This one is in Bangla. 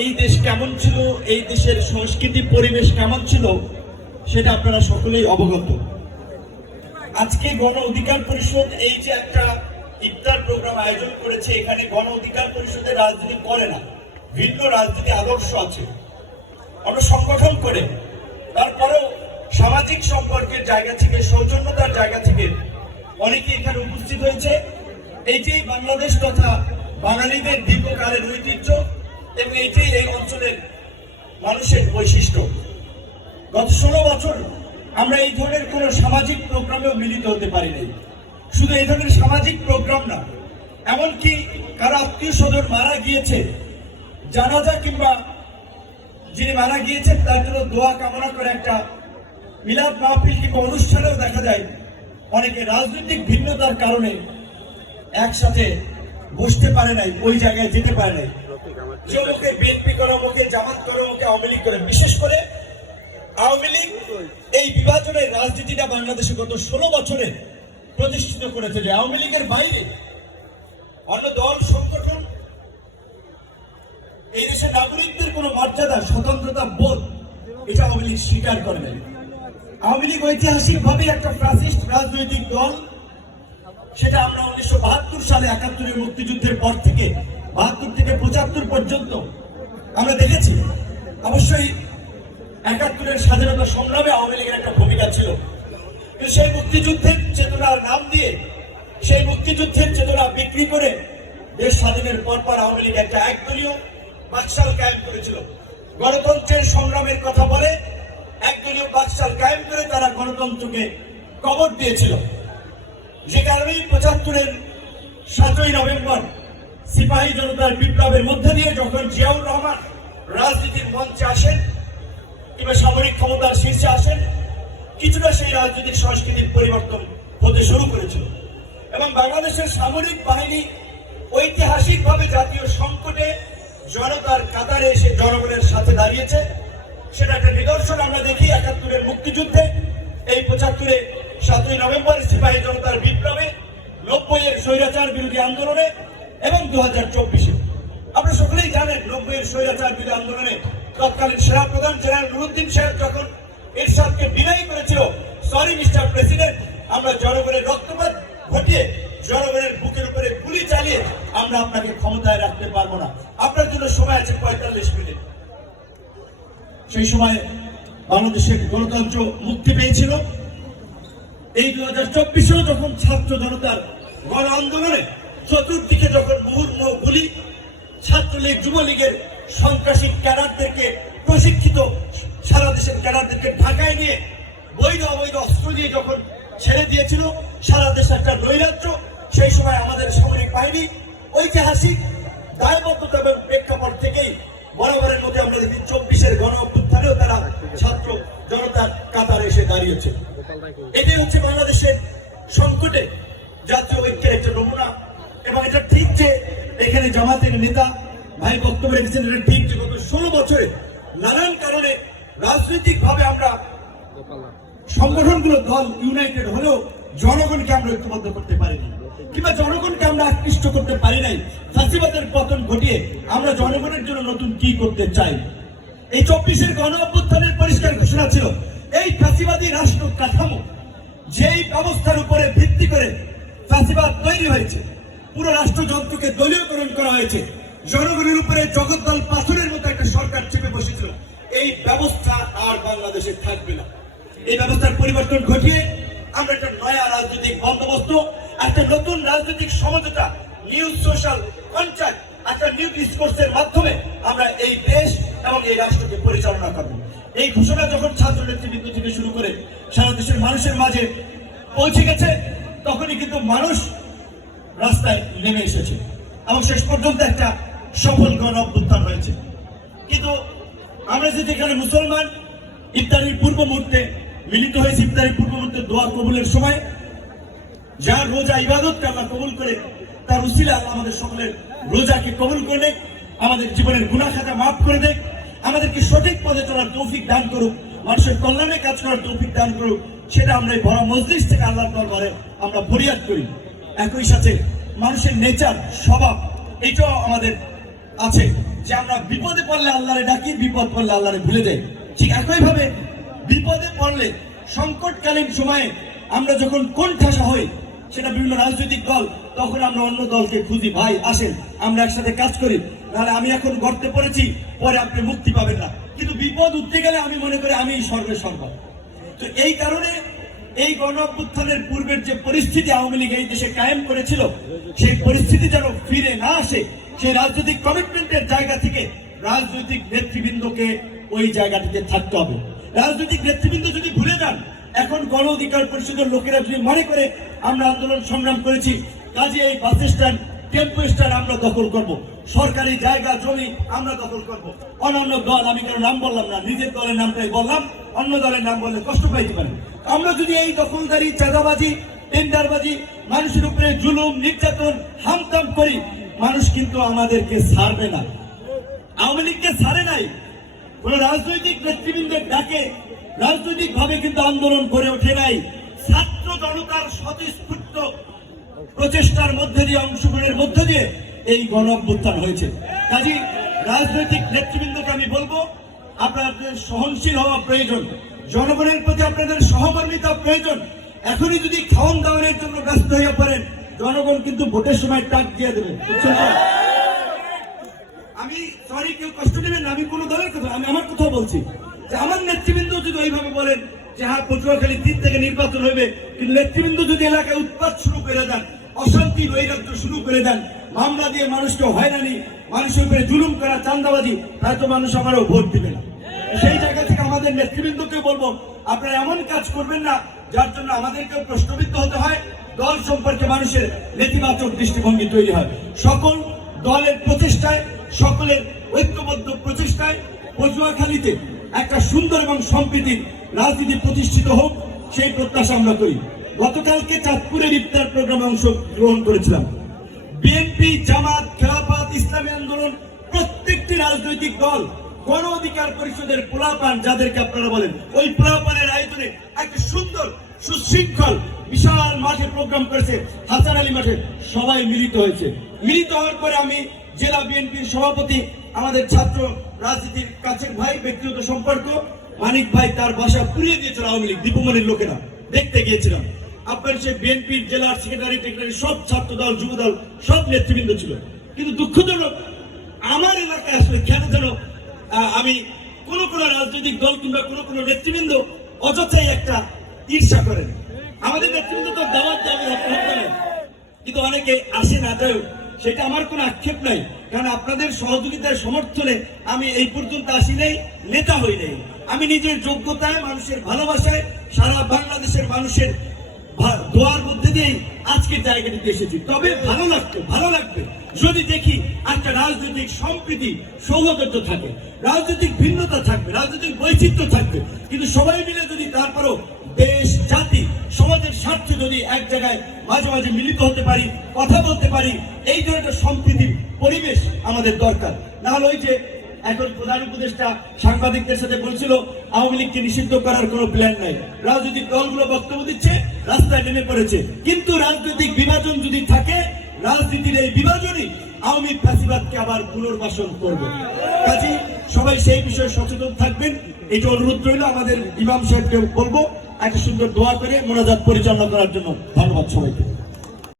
এই দেশ কেমন ছিল, এই দেশের সংস্কৃতি পরিবেশ কেমন ছিল, সেটা আপনারা সকলেই অবগত। আজকে গণ অধিকার পরিষদ এই যে একটা ইফতার প্রোগ্রাম আয়োজন করেছে, এখানে গণ অধিকার পরিষদের রাজনীতি করে না, ভিন্ন রাজনীতি আদর্শ আছে। আমরা সংগঠন করে তারপরেও সামাজিক সম্পর্কের জায়গা থেকে, সৌজন্যতার জায়গা থেকে অনেকে এখানে উপস্থিত হয়েছে। এইটাই বাংলাদেশ তথা বাঙালিদের দীর্ঘকালের ঐতিহ্য এবং এইটাই এই অঞ্চলের মানুষের বৈশিষ্ট্য। গত 16 বছর আমরা এই ধরনের কোন সামাজিক প্রোগ্রামেও মিলিত হতে পারি নাই। শুধু এই ধরনের সামাজিক প্রোগ্রাম না, এমনকি কারো আত্মীয় স্বজন মারা গিয়েছে, জানাজা কিংবা যিনি মারা গিয়েছেন তার জন্য দোয়া কামনা করে একটা মিলাদ মাহফিল কিংবা অনুষ্ঠানেও দেখা যায় অনেকে রাজনৈতিক ভিন্নতার কারণে একসাথে বসতে পারে নাই, ওই জায়গায় যেতে পারে নাই। যে মুখে বিএনপি করে, মুখে জামাত করে, মুখে আওয়ামী লীগ করে। বিশেষ করে আওয়ামী লীগ এই বিভাজনের রাজনীতিটা বাংলাদেশে গত 16 বছরে প্রতিষ্ঠিত করেছে যে আওয়ামী লীগের বাইরে অন্য দল সংগঠন এই দেশের নাগরিকদের কোন মর্যাদা, স্বতন্ত্রতা বোধ এটা আওয়ামী লীগ স্বীকার করে নাই। আওয়ামী লীগ ঐতিহাসিকভাবে একটা ফ্যাসিস্ট রাজনৈতিক দল। সেটা আমরা 1972 সালে 71-এর মুক্তিযুদ্ধের পর থেকে 72 থেকে 75 পর্যন্ত আমরা দেখেছি। অবশ্যই 71-এর স্বাধীনতা সংগ্রামে আওয়ামী লীগের একটা ভূমিকা ছিল, কিন্তু সেই মুক্তিযুদ্ধের চেতনার নাম দিয়ে, সেই মুক্তিযুদ্ধের চেতনা বিক্রি করে দেশ স্বাধীনের পর আওয়ামী লীগ একটা একদলীয় বাকশাল কায়েম করেছিল। গণতন্ত্রের সংগ্রামের কথা বলে একদলীয় বাকশাল কায়েম করে তারা গণতন্ত্রকে কবর দিয়েছিল। যে কারণেই 75-এর 7ই নভেম্বর সিপাহী জনতার বিপ্লবের মধ্যে দিয়ে যখন জিয়াউর রহমান রাজনীতির মঞ্চে আসেন কিংবা সামরিক ক্ষমতার শীর্ষে আসেন, কিছুটা সেই রাজনৈতিক সংস্কৃতির পরিবর্তন হতে শুরু করেছিল এবং বাংলাদেশের সামরিক বাহিনী ঐতিহাসিকভাবে জাতীয় সংকটে জনতার কাতারে এসে জনগণের সাথে দাঁড়িয়েছে। সেটা একটা নিদর্শন আমরা দেখি 71-এর মুক্তিযুদ্ধে, এই 75-এ 7ই নভেম্বর সিপাহী জনতার বিপ্লবে, 90-এর স্বৈরাচার বিরোধী আন্দোলনে এবং 2024-এ। আপনারা সকলেই জানেন 90-এর স্বৈরাচার বিরোধী আন্দোলনে তৎকালীন সেনা প্রধান জেনারেল নুরুদ্দিন সাহেব যখন এরশাদকে বিদায়ী করেছিল, সরি মিস্টার প্রেসিডেন্ট, আমরা জনগণের রক্তপাত ঘটিয়ে, জনগণের বুকের উপরে গুলি চালিয়ে আমরা আপনাকে ক্ষমতায় রাখতে পারবো না, আপনার জন্য সময় আছে 45 মিনিট। সেই সময় বাংলাদেশের গণতন্ত্র মুক্তি পেয়েছিল। এই 2024-এও যখন ছাত্র জনতার গণ আন্দোলনে চতুর্দিকে যখন মুহুর্মুহু গুলি, ছাত্রলীগ যুবলীগের সন্ত্রাসী ক্যাডারদেরকে, প্রশিক্ষিত সারা দেশের ক্যাডারদেরকে ঢাকায় নিয়ে বৈধ অবৈধ অস্ত্র দিয়ে যখন ছেড়ে দিয়েছিল, সারা দেশে একটা নৈরাজ্য, সেই সময় আমাদের সামরিক বাহিনী ঐতিহাসিক দায়বদ্ধতা এবং প্রেক্ষাপট থেকেই বরাবরের মধ্যে আমরা দেখি 24-এর গণ অভ্যুত্থানেও তারা ছাত্র জনতার কাতারে এসে দাঁড়িয়েছে। এটাই হচ্ছে বাংলাদেশের সংকটে জাতীয় ঐক্যের একটা নমুনা। এবং এটা ঠিক যে এখানে জামাতের নেতা ভাই বক্তব্য রেখেছেন, এটা ঠিক যে গত 16 বছরে নানান কারণে রাজনৈতিক ভাবে আমরা সংগঠনগুলো দল ইউনাইটেড হলেও জনগণকে আমরা ঐক্যবদ্ধ করতে পারিনি কিংবা জনগণকে আমরা আকৃষ্ট করতে পারি নাই। ফাঁসিবাদের পতন ঘটিয়ে আমরা জনগণের জন্য নতুন কি করতে চাই। এই 24-এর গণ অভ্যুত্থানের পরিষ্কার ঘোষণা ছিল, এই ফাঁসিবাদী রাষ্ট্র কাঠামো যেই ব্যবস্থার উপরে ভিত্তি করে ফাঁসিবাদ তৈরি হয়েছে, পুরো রাষ্ট্রযন্ত্রকে দলীয়করণ করা হয়েছে, জনগণের উপরে জগদ্দল পাথরের মতো একটা সরকার চেপে বসেছিল, এই ব্যবস্থা আর বাংলাদেশে থাকবে না। এই ব্যবস্থার পরিবর্তন ঘটিয়ে আমরা একটা নয়া রাজনৈতিক বন্দোবস্ত, একটা নতুন রাজনৈতিক সমঝোতা, নিউ সোশ্যাল কন্ট্রাক্ট, একটা নিউ ডিসকোর্সের মাধ্যমে আমরা এই দেশ এবং এই রাষ্ট্রকে পরিচালনা করব। এই ঘোষণা যখন ছাত্র নেতৃবৃন্দ থেকে শুরু করে সারা দেশের মানুষের মাঝে পৌঁছে গেছে, তখনই কিন্তু মানুষ রাস্তায় নেমে এসেছে এবং শেষ পর্যন্ত একটা সফল গণ অভ্যুত্থান হয়েছে। কিন্তু আমরা যদি এখানে মুসলমান ইফতারির পূর্ব মুহূর্তে মিলিত হয়েছি, ইফতারির পূর্ব মুহূর্তে দোয়া কবুলের সময়, যার রোজা ইবাদতকে আল্লাহ কবুল করে, তার উসিলা আল্লাহ আমাদের সকলের রোজাকে কবুল করে দেখ, আমাদের জীবনের গুনাহ খাতা মাফ করে দেখ, আমাদেরকে সঠিক পথে চলার তৌফিক দান করুক, মানুষের কল্যাণে কাজ করার তৌফিক দান করুক, সেটা আমরা এই বড় মজলিস থেকে আল্লাহর দরবারে আমরা ফরিয়াদ করি। একই সাথে মানুষের নেচার, স্বভাব, এটাও আমাদের আছে। যে আমরা বিপদে পড়লে আল্লাহরে ডাকি, বিপদ পড়লে আল্লাহরে ভুলে যাই। ঠিক একইভাবে বিপদে পড়লে সংকটকালীন সময়ে আমরা যখন কোণঠাসা হই, সেটা বিভিন্ন রাজনৈতিক দল, তখন আমরা অন্য দলকে খুঁজি, ভাই আসেন আমরা একসাথে কাজ করি, নাহলে আমি এখন গর্তে পড়েছি, পরে আপনি মুক্তি পাবেন না। কিন্তু বিপদ উঠতে গেলে আমি মনে করি আমি সর্বসর্বা। তো এই কারণে এই গণ অভ্যুত্থানের পূর্বের যে পরিস্থিতি আওয়ামী লীগ এই দেশে কায়েম করেছিল, সেই পরিস্থিতি যেন ফিরে না আসে, সেই রাজনৈতিক কমিটমেন্টের জায়গা থেকে রাজনৈতিক নেতৃবৃন্দকে ওই জায়গাটিতে থাকতে হবে। রাজনৈতিক নেতৃবৃন্দ যদি ভুলে যান, এখন গণ অধিকার পরিষদের লোকেরা যদি মনে করে আমরা আন্দোলন সংগ্রাম করেছি, কাজে এই বাস স্ট্যান্ড, টেম্পো স্ট্যান্ড আমরা দখল করব, সরকারি জায়গা জমি আমরা দখল করব, অন্যান্য দল, আমি কারো নাম বললাম না, নিজের দলের নামটাই বললাম, অন্য দলের নাম বললে কষ্ট পাইতে পারে। আমরা যদি এই দখলদারি, চাঁদাবাজি, টেন্ডারবাজি, মানুষের উপরে জুলুম, নির্যাতন, হামতাম করি, মানুষ কিন্তু আমাদেরকে ছাড়বে না। আওয়ামী লীগকে ছাড়ে নাই, কোন রাজনৈতিক নেতৃবৃন্দের ডাকে রাজনৈতিক ভাবে কিন্তু আন্দোলন করে ওঠে নাই, ছাত্র জনতার স্বতঃস্ফূর্ত প্রচেষ্টার মধ্যে দিয়ে, অংশগ্রহণের মধ্যে দিয়ে এই গণ অভ্যুত্থান হয়েছে। কাজী রাজনৈতিক নেতৃবৃন্দকে আমি বলবো, আপনাদের সহনশীল হওয়া প্রয়োজন, জনগণের প্রতি আপনাদের সহমর্মিতা প্রয়োজন। এখনই যদি খাওয়ান দাওয়ানের জন্য ব্যস্ত হয়ে পড়েন, জনগণ কিন্তু ভোটের সময় টাক দিয়ে দেবে, বুঝছেন? আমি সরি, কেউ কষ্ট নেবেন না, আমি কোন দলের কথা, আমি আমার কথা বলছি যে আমার নেতৃবৃন্দ যদি ওইভাবে বলেন যে হ্যাঁ পটুয়াখালী 3 থেকে নির্বাচন হবে, কিন্তু নেতৃবৃন্দ যদি এলাকায় উৎপাত শুরু করে দেন, অশান্তি বৈরাগ্য শুরু করে দেন, মামলা দিয়ে মানুষকে হয়রানি, মানুষের উপরে জুলুম করা, চাঁদাবাজি, হয়তো মানুষ আমারও ভোট দিবে না। সেই জায়গা থেকে আমাদের নেতৃবৃন্দকে বলবো, আপনারা এমন কাজ করবেন না যার জন্য আমাদেরকে প্রশ্নবিদ্ধ হতে হয়, দল সম্পর্কে মানুষের নেতিবাচক দৃষ্টিভঙ্গি তৈরি হয়। সকল দলের প্রচেষ্টায়, সকলের ঐক্যবদ্ধ প্রচেষ্টায় পটুয়াখালীতে একটা সুন্দর এবং সম্প্রীতির রাজনীতি প্রতিষ্ঠিত হোক, সেই প্রত্যাশা আমরা করি। গতকালকে চাঁদপুরের ইফতার প্রোগ্রামে অংশগ্রহণ করেছিলাম। বিএনপি, জামাত, খেলাফত, ইসলামী আন্দোলন, প্রত্যেকটি রাজনৈতিক দল, গণ অধিকার পরিষদের পোলাপান যাদেরকে আপনারা বলেন, ওই পোলাপানের আয়োজনে একটা সুন্দর সুশৃঙ্খল বিশাল মাঠে প্রোগ্রাম করেছে, হাসান আলী মাঠে সবাই মিলিত হয়েছে। মিলিত হওয়ার পরে আমি জেলা বিএনপির সভাপতি, আমাদের ছাত্র রাজনীতির কাছের ভাই, ব্যক্তিগত সম্পর্ক মানিক ভাই, তার বাসা পুড়িয়ে দিয়েছিল আওয়ামী লীগ, দীপুমনির লোকেরা, দেখতে গিয়েছিলাম। আপনার সে বিএনপির জেলার সেক্রেটারি টেক্রেটারি সব ছাত্র দল, যুব দল, সব নেতৃবৃন্দ ছিল। কিন্তু দুঃখজনক আমার এলাকায় আসলে কেন যেন আমি কোন রাজনৈতিক দল কিংবা কোন নেতৃবৃন্দ অযথাই একটা ঈর্ষা করেন। আমাদের নেতৃবৃন্দ তো দাওয়াত দেওয়া, কিন্তু অনেকে আসে না, যাই হোক, সেটা আমার কোনো আক্ষেপ নাই, কারণ আপনাদের সহযোগিতার সমর্থনে আমি এই পর্যন্ত আসি নাই, নেতা হই নাই। আমি নিজের যোগ্যতায়, মানুষের ভালোবাসায়, সারা বাংলাদেশের মানুষের দোয়ার মধ্যে দিয়েই আজকের জায়গাটিতে এসেছি। তবে ভালো লাগবে যদি দেখি একটা রাজনৈতিক সম্প্রীতি, সৌহার্দ্য থাকে, রাজনৈতিক ভিন্নতা থাকবে, রাজনৈতিক বৈচিত্র্য থাকবে, কিন্তু সবাই মিলে যদি তারপরও দেশ, জাতি, সমাজের স্বার্থে যদি এক জায়গায় মাঝে মাঝে মিলিত হতে পারি, কথা বলতে পারি, এই ধরনের সম্প্রীতির পরিবেশ আমাদের দরকার। না হলে ওই যে এখন প্রধান উপদেষ্টা সাংবাদিকদের সাথে বলছিল আওয়ামী লীগকে নিষিদ্ধ করার কোনো প্ল্যান নাই, রাজনৈতিক দলগুলো বক্তব্য দিচ্ছে, রাস্তায় নেমে পড়েছে, কিন্তু রাজনৈতিক বিভাজন যদি থাকে, রাজনীতির এই বিভাজনই আওয়ামী ফ্যাসিবাদকে আবার পুনর্বাসন করবে। কাজেই সবাই সেই বিষয়ে সচেতন থাকবেন, এটা অনুরোধ রইল। আমাদের ইমাম সাহেবকে বলবো একটা সুন্দর দোয়া করে মোনাজাত পরিচালনা করার জন্য। ধন্যবাদ সবাইকে।